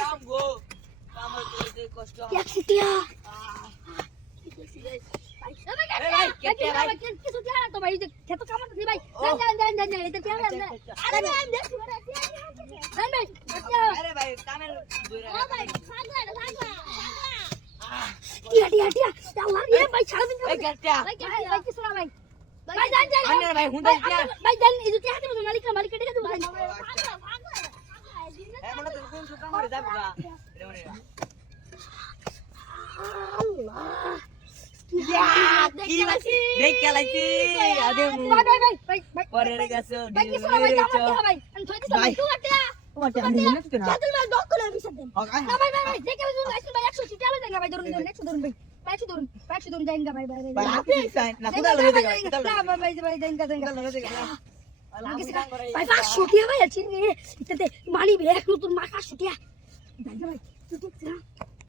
কাম গো কাম হইতে কষ্ট এক ছুটিয়া ভাই কেটে ভাই কিছু দিয়া তো ভাই খেত কাম করতে ভাই দেন এটা কি হবে আরে আমি দেখছি দেন ভাই আরে ভাই কামের দূরে ও ভাই টিয়া আল্লাহ রে ভাই ছাড় দিন এই কেটে ভাই কিছু না ভাই ভাই দেন আন্নে ভাই হুঁদা টিয়া ভাই দেন এই টিয়া হাতে মালিক কেটে দেব ভাই এ মনে তো কোন সুতা মারে যাবে গা রে মনে আল্লাহ কি বাসি দেখ কেলাইছি আদে ভাই পরে রে গেছো ভাই কিছু না ভাই ভাই আমি থই দিছি ভাই তুই কাটলা তোমার আমি মনে তো না চাদর ভাই ডক করে বিছাত দেন না ভাই দেখে আসুন ভাই 100 টি টাকা দেন ভাই ধরুন 100 ধরুন ভাই 100 ধরুন যাইঙ্গা ভাই ভাই আপনি সাইন না কুদা লগে দেগা না ভাই দেঙ্গা লগে দেগা ভাই 500 টি ভাই চিনি এতে মানি বে এক নতুন মা 500 টি ভাই তুই দেখছ না